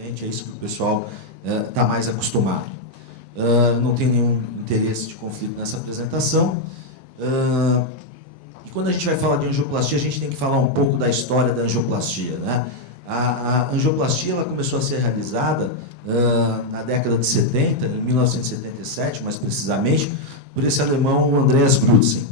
É isso que o pessoal está mais acostumado. Não tem nenhum interesse de conflito nessa apresentação. E quando a gente vai falar de angioplastia, a gente tem que falar um pouco da história da angioplastia, né? A angioplastia ela começou a ser realizada na década de 70, em 1977, mais precisamente, por esse alemão Andreas Grützen.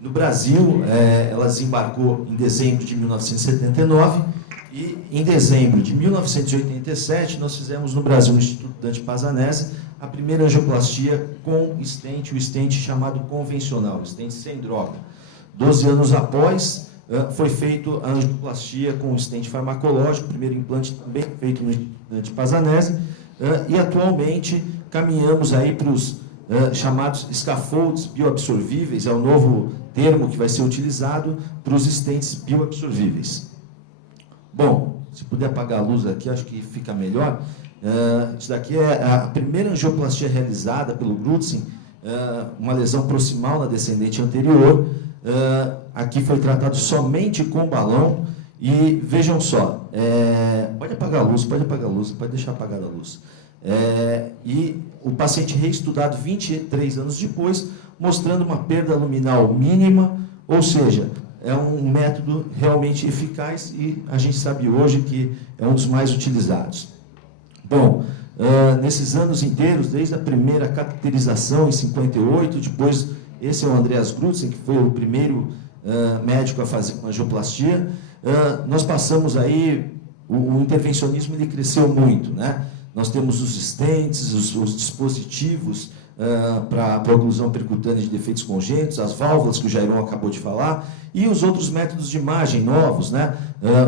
No Brasil, ela desembarcou em dezembro de 1979 e, em dezembro de 1987, nós fizemos no Brasil, no Instituto Dante Pazanese, a primeira angioplastia com stent, o stent chamado convencional, stent sem droga. 12 anos após, foi feita a angioplastia com stent farmacológico, o primeiro implante também feito no Instituto Dante Pazanese, e atualmente caminhamos aí para os chamados scaffolds bioabsorvíveis, é o novo termo que vai ser utilizado para os stents bioabsorvíveis. Bom, se puder apagar a luz aqui, acho que fica melhor. Isso daqui é a primeira angioplastia realizada pelo Grützen, uma lesão proximal na descendente anterior. Aqui foi tratado somente com balão. E vejam só, pode apagar a luz, pode deixar apagada a luz. E o paciente reestudado 23 anos depois, mostrando uma perda luminal mínima, ou seja, é um método realmente eficaz e a gente sabe hoje que é um dos mais utilizados. Bom, nesses anos inteiros, desde a primeira cateterização em 58, depois esse é o Andreas Grützen, que foi o primeiro médico a fazer uma angioplastia, nós passamos aí, o intervencionismo ele cresceu muito, né? Nós temos os stents, os dispositivos para a oclusão percutânea de defeitos congênitos, as válvulas que o Jairon acabou de falar, e os outros métodos de imagem novos, né?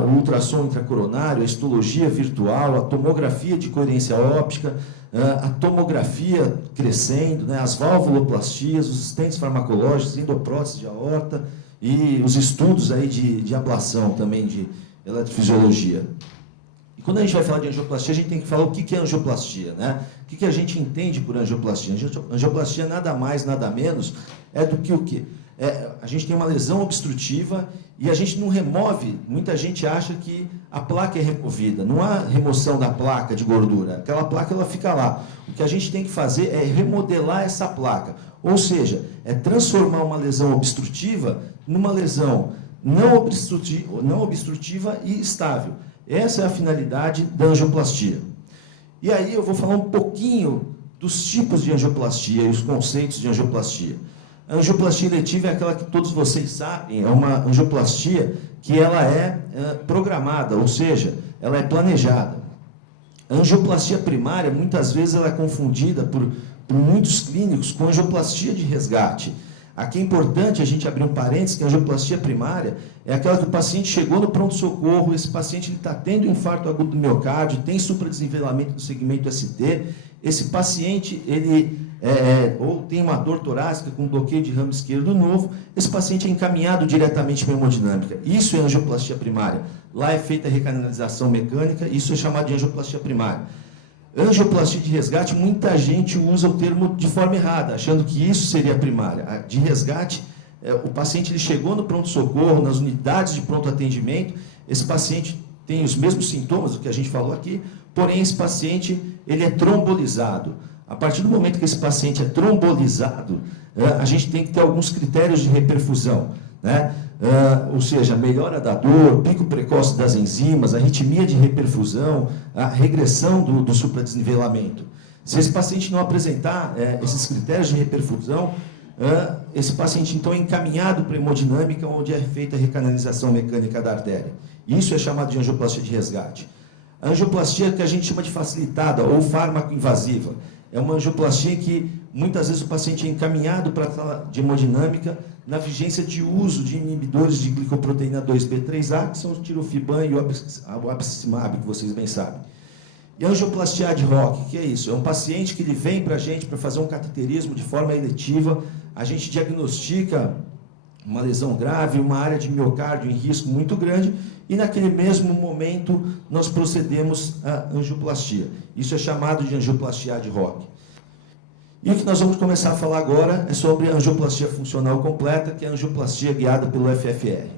O ultrassom intracoronário, a histologia virtual, a tomografia de coerência óptica, a tomografia crescendo, né? As valvuloplastias, os stents farmacológicos, endoprótese de aorta e os estudos aí de ablação também, de eletrofisiologia. E quando a gente vai falar de angioplastia, a gente tem que falar o que é angioplastia, né? O que a gente entende por angioplastia? Angioplastia nada mais, nada menos é do que o quê? A gente tem uma lesão obstrutiva e a gente não remove, muita gente acha que a placa é removida, não há remoção da placa de gordura, aquela placa ela fica lá. O que a gente tem que fazer é remodelar essa placa, ou seja, é transformar uma lesão obstrutiva numa lesão não obstrutiva e estável. Essa é a finalidade da angioplastia. E aí eu vou falar um pouquinho dos tipos de angioplastia e os conceitos de angioplastia. A angioplastia eletiva é aquela que todos vocês sabem, é uma angioplastia que ela é programada, ou seja, ela é planejada. A angioplastia primária, muitas vezes, ela é confundida por muitos clínicos com angioplastia de resgate. Aqui é importante a gente abrir um parênteses, que a angioplastia primária é aquela que o paciente chegou no pronto-socorro, esse paciente está tendo infarto agudo do miocárdio, tem supradesenvelamento do segmento ST, esse paciente ele ou tem uma dor torácica com bloqueio de ramo esquerdo novo, esse paciente é encaminhado diretamente para a hemodinâmica. Isso é angioplastia primária. Lá é feita a recanalização mecânica, isso é chamado de angioplastia primária. Angioplastia de resgate, muita gente usa o termo de forma errada, achando que isso seria a primária. A de resgate, o paciente ele chegou no pronto-socorro, nas unidades de pronto atendimento, esse paciente tem os mesmos sintomas do que a gente falou aqui, porém esse paciente ele é trombolizado. A partir do momento que esse paciente é trombolizado, a gente tem que ter alguns critérios de reperfusão, né? Ou seja, melhora da dor, pico precoce das enzimas, arritmia de reperfusão, a regressão do supradesnivelamento. Se esse paciente não apresentar esses critérios de reperfusão, esse paciente então é encaminhado para a hemodinâmica, onde é feita a recanalização mecânica da artéria. Isso é chamado de angioplastia de resgate. A angioplastia que a gente chama de facilitada ou fármaco-invasiva é uma angioplastia que muitas vezes o paciente é encaminhado para a sala de hemodinâmica na vigência de uso de inibidores de glicoproteína 2B3A, que são o tirofiban e o abcicimab, que vocês bem sabem. E a angioplastia ad hoc, o que é isso? É um paciente que ele vem para a gente para fazer um cateterismo de forma eletiva, a gente diagnostica uma lesão grave, uma área de miocárdio em risco muito grande, e naquele mesmo momento nós procedemos à angioplastia. Isso é chamado de angioplastia ad hoc. E o que nós vamos começar a falar agora é sobre a angioplastia funcional completa, que é a angioplastia guiada pelo FFR.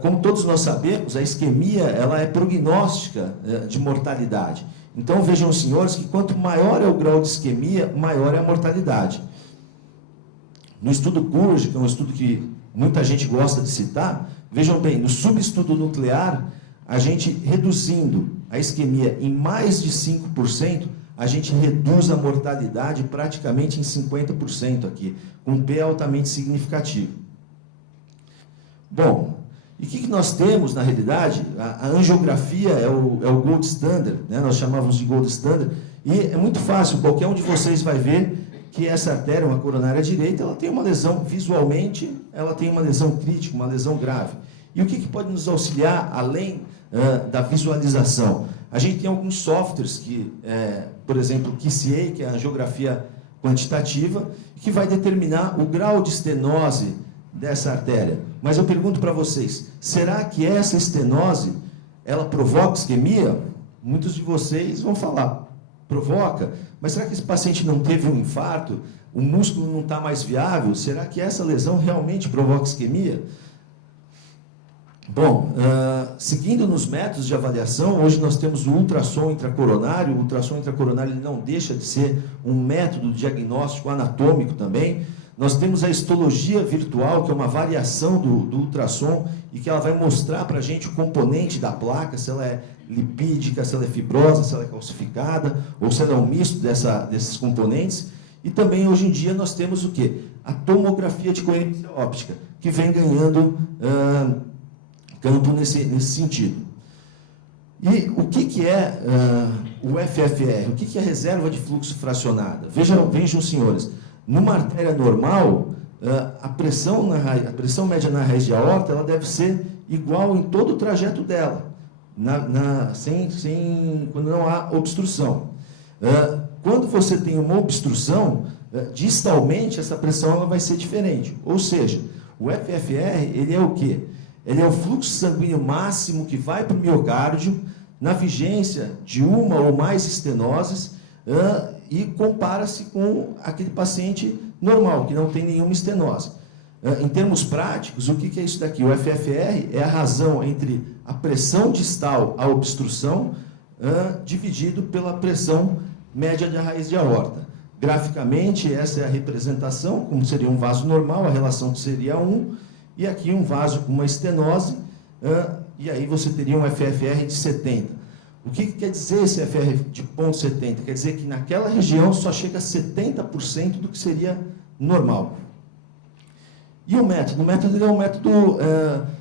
como todos nós sabemos, a isquemia ela é prognóstica de mortalidade. Então, vejam, senhores, que quanto maior é o grau de isquemia, maior é a mortalidade. No estudo CURGE, que é um estudo que muita gente gosta de citar, vejam bem, no subestudo nuclear, a gente reduzindo a isquemia em mais de 5%, a gente reduz a mortalidade praticamente em 50% aqui, com um P altamente significativo. Bom, e o que nós temos, na realidade? A angiografia é o gold standard, né? Nós chamávamos de gold standard, e é muito fácil, qualquer um de vocês vai ver que essa artéria, uma coronária direita, ela tem uma lesão visualmente, ela tem uma lesão crítica, uma lesão grave. E o que pode nos auxiliar além da visualização? A gente tem alguns softwares que, por exemplo, o QCA, que é a angiografia quantitativa, que vai determinar o grau de estenose dessa artéria. Mas eu pergunto para vocês, será que essa estenose, ela provoca isquemia? Muitos de vocês vão falar, provoca, mas será que esse paciente não teve um infarto? O músculo não está mais viável? Será que essa lesão realmente provoca isquemia? Bom, seguindo nos métodos de avaliação, hoje nós temos o ultrassom intracoronário. O ultrassom intracoronário ele não deixa de ser um método diagnóstico anatômico também. Nós temos a histologia virtual, que é uma variação do ultrassom, e que ela vai mostrar para a gente o componente da placa, se ela é lipídica, se ela é fibrosa, se ela é calcificada, ou se ela é um misto desses componentes. E também, hoje em dia, nós temos o quê? A tomografia de coerência óptica, que vem ganhando campo nesse sentido. E o que é o FFR? O que é reserva de fluxo fracionada? Vejam, senhores, numa artéria normal, a pressão média na raiz de aorta ela deve ser igual em todo o trajeto dela, quando não há obstrução. Quando você tem uma obstrução, distalmente essa pressão ela vai ser diferente. Ou seja, o FFR ele é o quê? Ele é o fluxo sanguíneo máximo que vai para o miocárdio na vigência de uma ou mais estenoses e compara-se com aquele paciente normal, que não tem nenhuma estenose. Em termos práticos, o que é isso daqui? O FFR é a razão entre a pressão distal à obstrução dividido pela pressão média da raiz de aorta. Graficamente, essa é a representação, como seria um vaso normal, a relação seria 1, e aqui um vaso com uma estenose, e aí você teria um FFR de 70. O que quer dizer esse FFR de 0,70? Quer dizer que naquela região só chega a 70% do que seria normal. E o método? O método é um método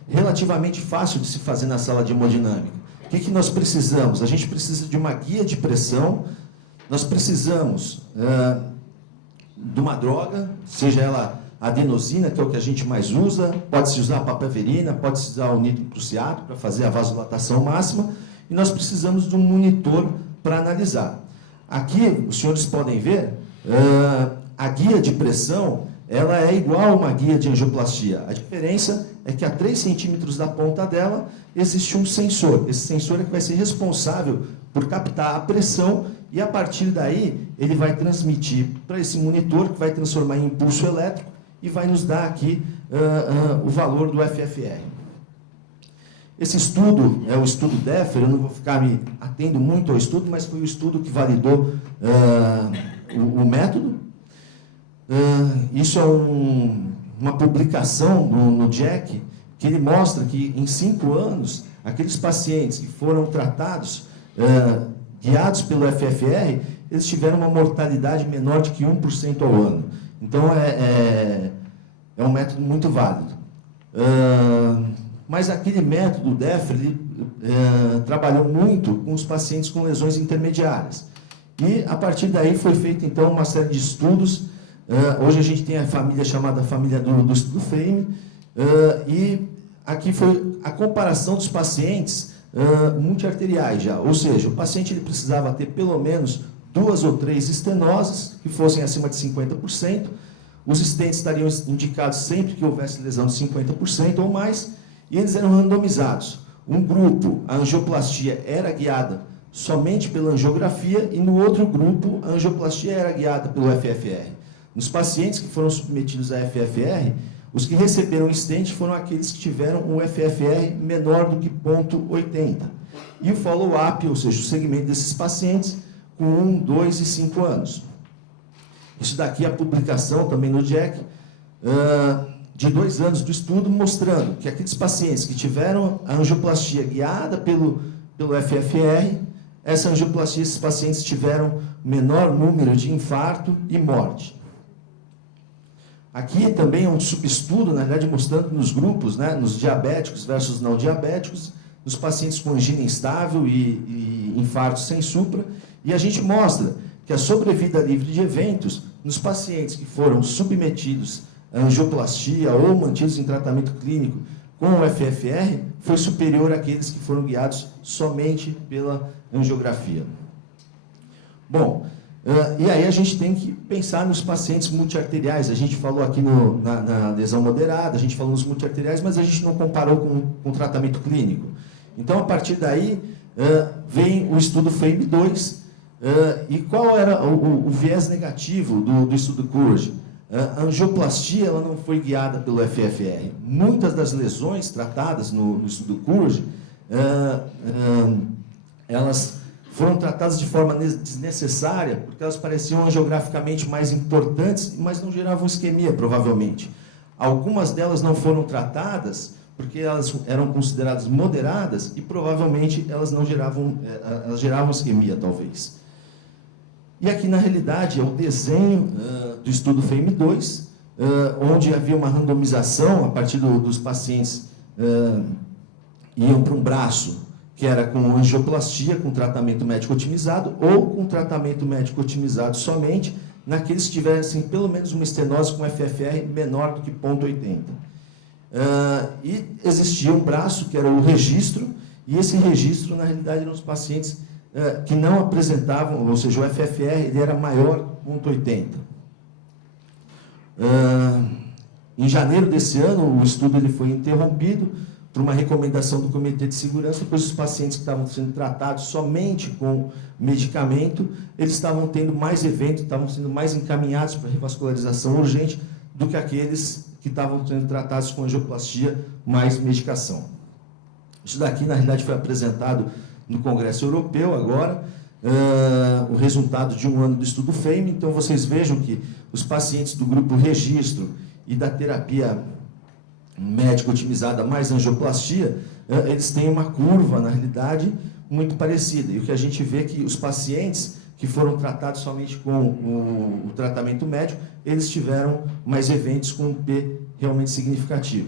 relativamente fácil de se fazer na sala de hemodinâmica. O que nós precisamos? A gente precisa de uma guia de pressão, nós precisamos de uma droga, seja ela a adenosina, que é o que a gente mais usa, pode-se usar a papaverina, pode-se usar o nitrocruciato para fazer a vasodilatação máxima, e nós precisamos de um monitor para analisar. Aqui, os senhores podem ver, a guia de pressão, ela é igual a uma guia de angioplastia. A diferença é que a 3 centímetros da ponta dela existe um sensor. Esse sensor é que vai ser responsável por captar a pressão e, a partir daí, ele vai transmitir para esse monitor, que vai transformar em impulso elétrico, e vai nos dar aqui o valor do FFR. Esse estudo é o estudo DEFER, eu não vou ficar me atendo muito ao estudo, mas foi o estudo que validou o método. Isso é uma publicação no JACC, que ele mostra que em 5 anos, aqueles pacientes que foram tratados, guiados pelo FFR, eles tiveram uma mortalidade menor de que 1% ao ano. Então, é um método muito válido. Mas aquele método, o DEFER, ele trabalhou muito com os pacientes com lesões intermediárias. E, a partir daí, foi feita, então, uma série de estudos. Hoje a gente tem a família chamada família do estudo FAME, e aqui foi a comparação dos pacientes multiarteriais já. Ou seja, o paciente ele precisava ter pelo menos 2 ou 3 estenoses, que fossem acima de 50%. Os stents estariam indicados sempre que houvesse lesão de 50% ou mais, e eles eram randomizados. Um grupo, a angioplastia era guiada somente pela angiografia, e no outro grupo, a angioplastia era guiada pelo FFR. Nos pacientes que foram submetidos a FFR, Os que receberam stent foram aqueles que tiveram um FFR menor do que 0,80. E o follow-up, ou seja, o segmento desses pacientes, com 1, 2 e 5 anos. Isso daqui é a publicação também no JACC, de 2 anos do estudo, mostrando que aqueles pacientes que tiveram a angioplastia guiada pelo FFR, essa angioplastia, esses pacientes tiveram menor número de infarto e morte. Aqui também é um subestudo, na verdade, mostrando nos grupos, né, nos diabéticos versus não diabéticos, nos pacientes com angina instável e infarto sem supra, e a gente mostra que a sobrevida livre de eventos nos pacientes que foram submetidos a angioplastia ou mantidos em tratamento clínico com o FFR foi superior àqueles que foram guiados somente pela angiografia. Bom, e aí a gente tem que pensar nos pacientes multiarteriais. A gente falou aqui na lesão moderada, a gente falou nos multiarteriais, mas a gente não comparou com o tratamento clínico. Então, a partir daí, vem o estudo FAME2. E qual era o viés negativo do estudo COURAGE? A angioplastia ela não foi guiada pelo FFR. Muitas das lesões tratadas no estudo COURAGE, elas foram tratadas de forma desnecessária, porque elas pareciam angiograficamente mais importantes, mas não geravam isquemia, provavelmente. Algumas delas não foram tratadas porque elas eram consideradas moderadas e provavelmente elas não geravam, elas geravam isquemia, talvez. E aqui, na realidade, é o desenho do estudo FAME2, onde havia uma randomização a partir dos pacientes iam para um braço que era com angioplastia, com tratamento médico otimizado, ou com tratamento médico otimizado somente, naqueles que tivessem pelo menos uma estenose com FFR menor do que 0,80. E existia um braço, que era o registro, e esse registro, na realidade, eram os pacientes que não apresentavam, ou seja, o FFR ele era maior que 0,80. Em janeiro desse ano, o estudo ele foi interrompido por uma recomendação do Comitê de Segurança, pois os pacientes que estavam sendo tratados somente com medicamento, eles estavam tendo mais eventos, estavam sendo mais encaminhados para revascularização urgente do que aqueles que estavam sendo tratados com angioplastia mais medicação. Isso daqui, na realidade, foi apresentado no Congresso Europeu agora, o resultado de 1 ano do estudo FAME. Então, vocês vejam que os pacientes do grupo registro e da terapia médica otimizada mais angioplastia, eles têm uma curva, na realidade, muito parecida. E o que a gente vê é que os pacientes que foram tratados somente com o tratamento médico, eles tiveram mais eventos com um P realmente significativo.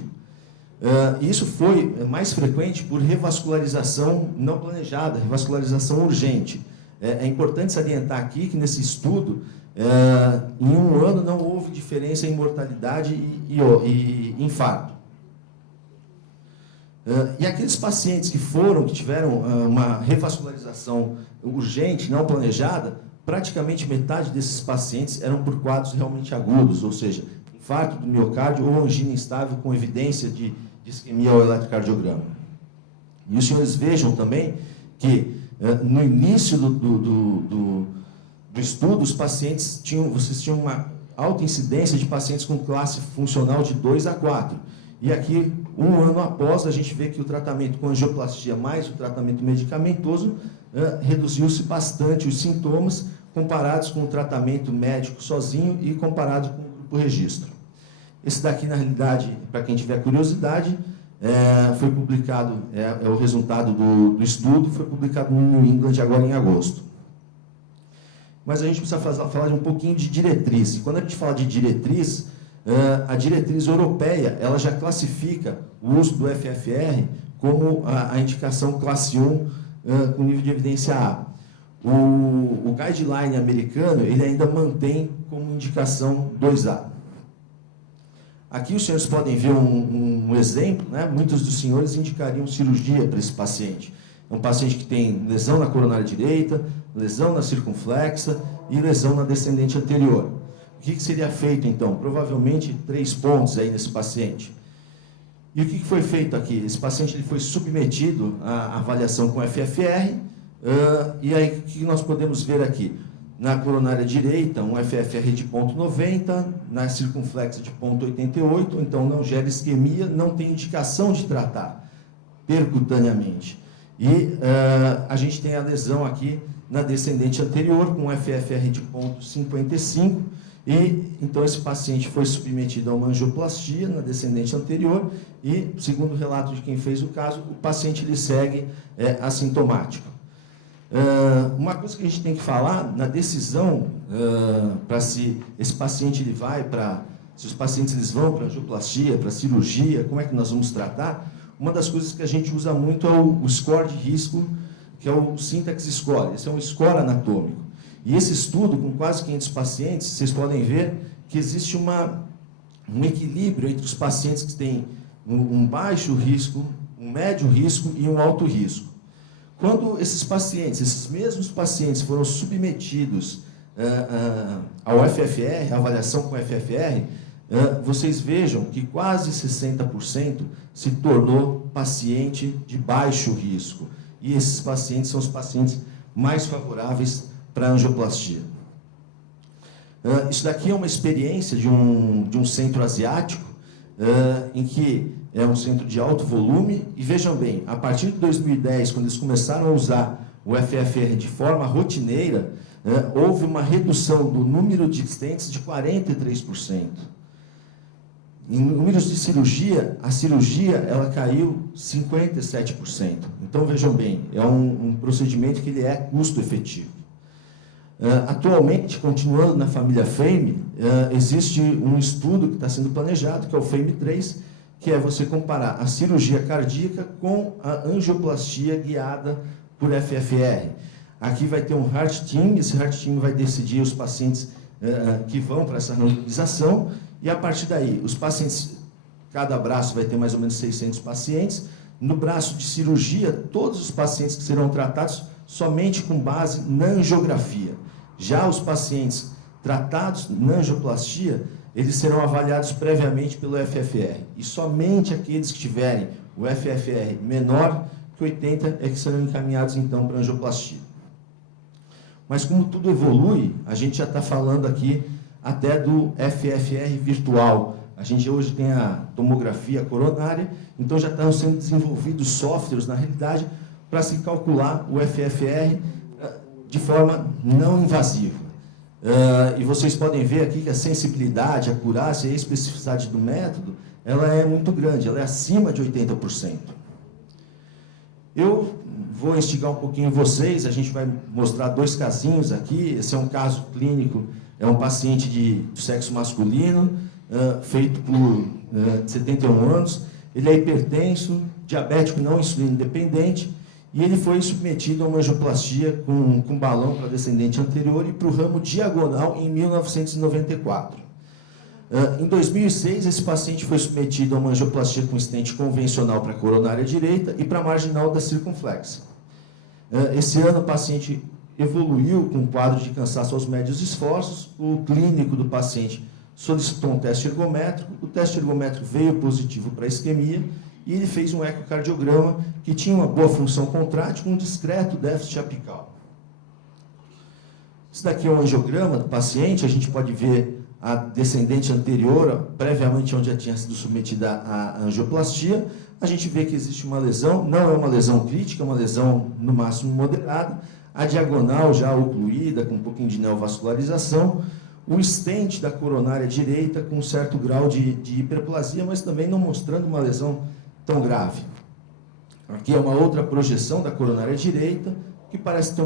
Isso foi mais frequente por revascularização não planejada, revascularização urgente. É importante salientar aqui que nesse estudo, em 1 ano não houve diferença em mortalidade e infarto. E aqueles pacientes que tiveram uma revascularização urgente, não planejada, praticamente metade desses pacientes eram por quadros realmente agudos, ou seja, infarto do miocárdio ou angina instável com evidência de isquemia ao eletrocardiograma. E os senhores vejam também que no início do estudo, os pacientes vocês tinham uma alta incidência de pacientes com classe funcional de 2 a 4. E aqui, 1 ano após, a gente vê que o tratamento com angioplastia mais o tratamento medicamentoso reduziu-se bastante os sintomas comparados com o tratamento médico sozinho e comparado com o grupo registro. Esse daqui, na realidade, para quem tiver curiosidade, foi publicado, é o resultado do estudo, foi publicado no New England agora em agosto. Mas a gente precisa falar de um pouquinho de diretriz. E quando a gente fala de diretriz, a diretriz europeia ela já classifica o uso do FFR como a indicação classe 1 com nível de evidência A. O guideline americano ele ainda mantém como indicação 2A. Aqui os senhores podem ver um exemplo, né? Muitos dos senhores indicariam cirurgia para esse paciente. É um paciente que tem lesão na coronária direita, lesão na circunflexa e lesão na descendente anterior. O que seria feito, então? Provavelmente 3 pontos aí nesse paciente. E o que foi feito aqui? Esse paciente ele foi submetido à avaliação com FFR, e aí o que nós podemos ver aqui? na coronária direita, um FFR de 0,90, na circunflexa de 0,88, então não gera isquemia, não tem indicação de tratar percutaneamente. E a gente tem a lesão aqui na descendente anterior, com um FFR de 0,55, e então esse paciente foi submetido a uma angioplastia na descendente anterior, e, segundo o relato de quem fez o caso, o paciente ele segue assintomático. Uma coisa que a gente tem que falar, na decisão, para se esse paciente ele vai para, se os pacientes eles vão para angioplastia, para cirurgia, como é que nós vamos tratar, uma das coisas que a gente usa muito é o score de risco, que é o Syntax Score. Esse é um score anatômico. E esse estudo, com quase 500 pacientes, vocês podem ver que existe um equilíbrio entre os pacientes que têm um baixo risco, um médio risco e um alto risco. Quando esses pacientes, esses mesmos pacientes foram submetidos ao FFR, à avaliação com FFR, vocês vejam que quase 60% se tornou paciente de baixo risco. E esses pacientes são os pacientes mais favoráveis para a angioplastia. Isso daqui é uma experiência de um centro asiático, em que é um centro de alto volume, e vejam bem, a partir de 2010, quando eles começaram a usar o FFR de forma rotineira, houve uma redução do número de stents de 43%. Em números de cirurgia, a cirurgia ela caiu 57%. Então, vejam bem, é um procedimento que ele é custo-efetivo. Atualmente, continuando na família FAME, existe um estudo que está sendo planejado, que é o FAME-3, que é você comparar a cirurgia cardíaca com a angioplastia guiada por FFR. Aqui vai ter um Heart Team, esse Heart Team vai decidir os pacientes que vão para essa randomização, e a partir daí, os pacientes, cada braço vai ter mais ou menos 600 pacientes. No braço de cirurgia, todos os pacientes que serão tratados somente com base na angiografia. Já os pacientes tratados na angioplastia, eles serão avaliados previamente pelo FFR. E somente aqueles que tiverem o FFR menor que 80 é que serão encaminhados, então, para a angioplastia. Mas como tudo evolui, a gente já está falando aqui até do FFR virtual. A gente hoje tem a tomografia coronária, então já estão sendo desenvolvidos softwares, na realidade, para se calcular o FFR de forma não invasiva. E vocês podem ver aqui que a sensibilidade, a acurácia e a especificidade do método, ela é muito grande, ela é acima de 80%. Eu vou instigar um pouquinho vocês, a gente vai mostrar dois casinhos aqui. Esse é um caso clínico, é um paciente de sexo masculino, feito por 71 anos, ele é hipertenso, diabético não insulino dependente, e ele foi submetido a uma angioplastia com balão para descendente anterior e para o ramo diagonal em 1994. Em 2006, esse paciente foi submetido a uma angioplastia com stent convencional para a coronária direita e para a marginal da circunflexa. Esse ano, o paciente evoluiu com um quadro de cansaço aos médios esforços. O clínico do paciente solicitou um teste ergométrico. O teste ergométrico veio positivo para isquemia e ele fez um ecocardiograma que tinha uma boa função contrátil com um discreto déficit apical. Isso daqui é um angiograma do paciente. A gente pode ver a descendente anterior, previamente onde já tinha sido submetida a angioplastia. A gente vê que existe uma lesão, não é uma lesão crítica, é uma lesão no máximo moderada. A diagonal já ocluída, com um pouquinho de neovascularização. O stent da coronária direita com um certo grau de hiperplasia, mas também não mostrando uma lesão tão grave. Aqui é uma outra projeção da coronária direita, que parece ter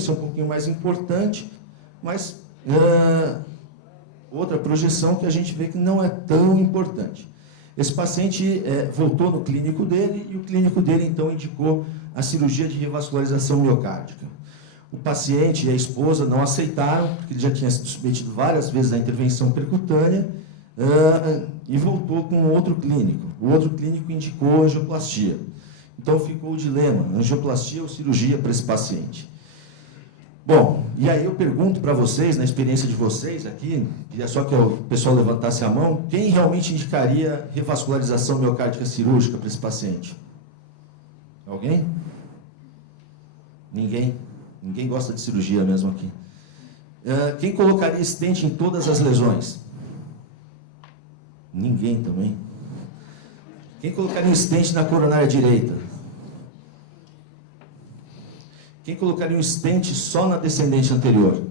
ser um pouquinho mais importante, mas outra projeção que a gente vê que não é tão importante. Esse paciente voltou no clínico dele, e o clínico dele, então, indicou a cirurgia de revascularização miocárdica. O paciente e a esposa não aceitaram, porque ele já tinha sido submetido várias vezes à intervenção percutânea, e voltou com outro clínico. O outro clínico indicou angioplastia. Então, ficou o dilema, angioplastia ou cirurgia para esse paciente. Bom, e aí eu pergunto para vocês, na experiência de vocês aqui, queria só que o pessoal levantasse a mão, quem realmente indicaria revascularização miocárdica cirúrgica para esse paciente? Alguém? Ninguém? Ninguém gosta de cirurgia mesmo aqui. Quem colocaria stent em todas as lesões? Ninguém também. Quem colocaria um stent na coronária direita? Quem colocaria um stent só na descendente anterior?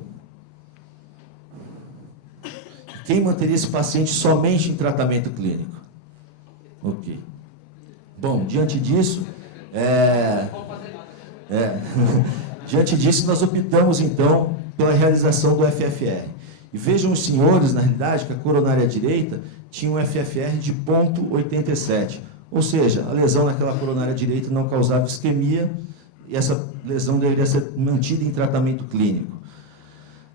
Quem manteria esse paciente somente em tratamento clínico? Ok. Bom, diante disso, diante disso, nós optamos, então, pela realização do FFR. E vejam os senhores, na realidade, que a coronária direita tinha um FFR de 0,87. Ou seja, a lesão naquela coronária direita não causava isquemia e essa lesão deveria ser mantida em tratamento clínico.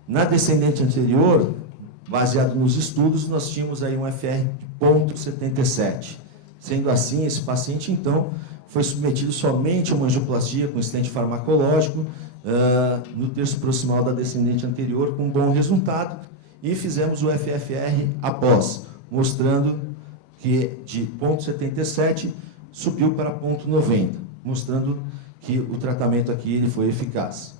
Na descendente anterior, baseado nos estudos, nós tínhamos aí um FR de 0,77. Sendo assim, esse paciente, então, foi submetido somente a uma angioplastia com stent farmacológico no terço proximal da descendente anterior, com um bom resultado, e fizemos o FFR após, mostrando que de 0,77 subiu para 0,90, mostrando que o tratamento aqui ele foi eficaz.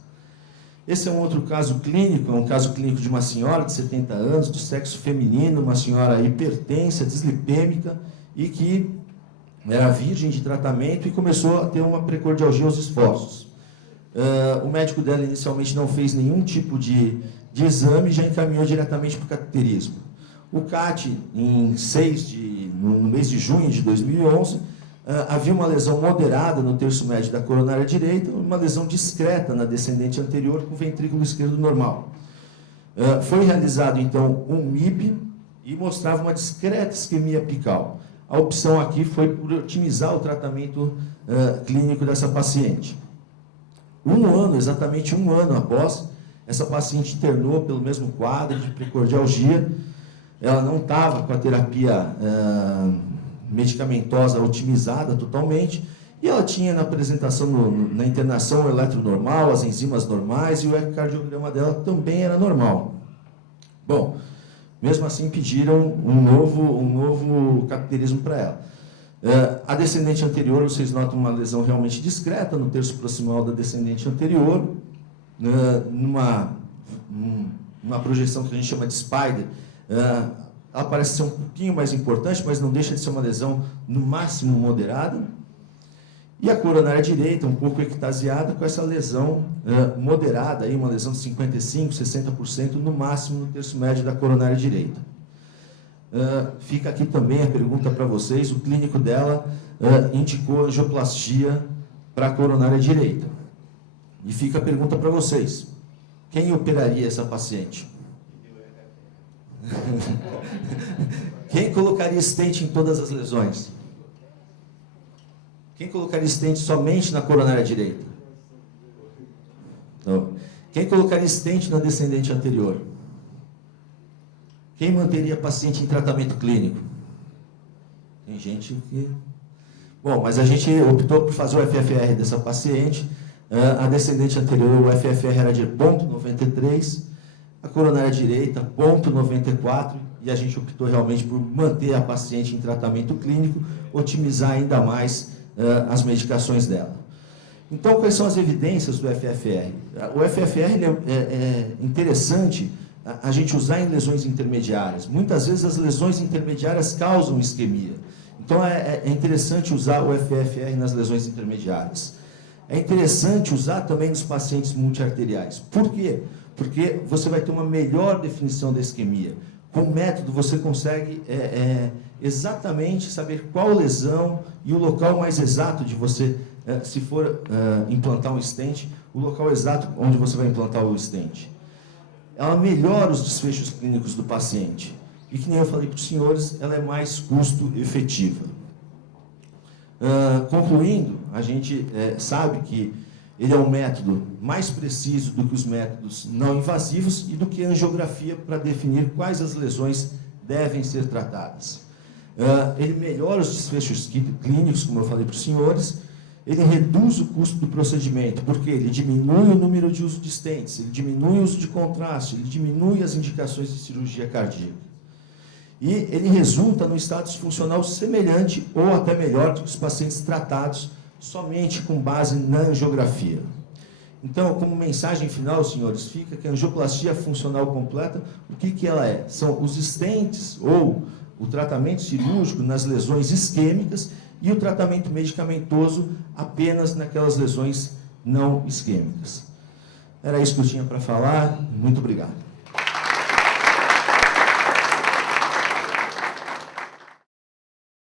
Esse é um outro caso clínico, é um caso clínico de uma senhora de 70 anos, do sexo feminino, uma senhora hipertensa, dislipêmica, e que era virgem de tratamento e começou a ter uma precordialgia aos esforços. O médico dela inicialmente não fez nenhum tipo de exame e já encaminhou diretamente para o cateterismo. O CAT, no mês de junho de 2011, havia uma lesão moderada no terço médio da coronária direita, uma lesão discreta na descendente anterior com ventrículo esquerdo normal. Foi realizado, então, um MIB e mostrava uma discreta isquemia apical. A opção aqui foi por otimizar o tratamento clínico dessa paciente. Exatamente um ano após, essa paciente internou pelo mesmo quadro de precordialgia. Ela não estava com a terapia medicamentosa otimizada totalmente, e ela tinha na apresentação, na internação, o eletro normal, as enzimas normais, e o ecocardiograma dela também era normal. Bom, mesmo assim pediram um novo cateterismo para ela. A descendente anterior, vocês notam uma lesão realmente discreta no terço proximal da descendente anterior, numa projeção que a gente chama de spider. Ela parece ser um pouquinho mais importante, mas não deixa de ser uma lesão no máximo moderada. E a coronária direita, um pouco ectasiada, com essa lesão moderada, aí, uma lesão de 55%, 60% no máximo no terço médio da coronária direita. Fica aqui também a pergunta para vocês. O clínico dela indicou angioplastia para a coronária direita. E fica a pergunta para vocês. Quem operaria essa paciente? Quem colocaria stent em todas as lesões? Quem colocaria stent somente na coronária direita? Não. Quem colocaria stent na descendente anterior? Quem manteria a paciente em tratamento clínico? Tem gente que... Bom, mas a gente optou por fazer o FFR dessa paciente. A descendente anterior, o FFR era de 0,93, a coronária direita, 0,94, e a gente optou realmente por manter a paciente em tratamento clínico, otimizar ainda mais as medicações dela. Então, quais são as evidências do FFR? O FFR é interessante a gente usar em lesões intermediárias. Muitas vezes as lesões intermediárias causam isquemia. Então, é interessante usar o FFR nas lesões intermediárias. É interessante usar também nos pacientes multiarteriais. Por quê? Porque você vai ter uma melhor definição da isquemia. Com o método, você consegue exatamente saber qual lesão e o local mais exato de você, se for implantar um stent, o local exato onde você vai implantar o stent. Ela melhora os desfechos clínicos do paciente. E, que nem eu falei para os senhores, ela é mais custo-efetiva. Concluindo, a gente sabe que ele é um método mais preciso do que os métodos não invasivos e do que a angiografia para definir quais as lesões devem ser tratadas. Ele melhora os desfechos clínicos, como eu falei para os senhores. Ele reduz o custo do procedimento, porque ele diminui o número de uso de stents, ele diminui o uso de contraste, ele diminui as indicações de cirurgia cardíaca. E ele resulta no status funcional semelhante ou até melhor do que os pacientes tratados somente com base na angiografia. Então, como mensagem final, senhores, fica que a angioplastia funcional completa, o que ela é? São os stents ou o tratamento cirúrgico nas lesões isquêmicas e o tratamento medicamentoso apenas naquelas lesões não isquêmicas. Era isso que eu tinha para falar. Muito obrigado.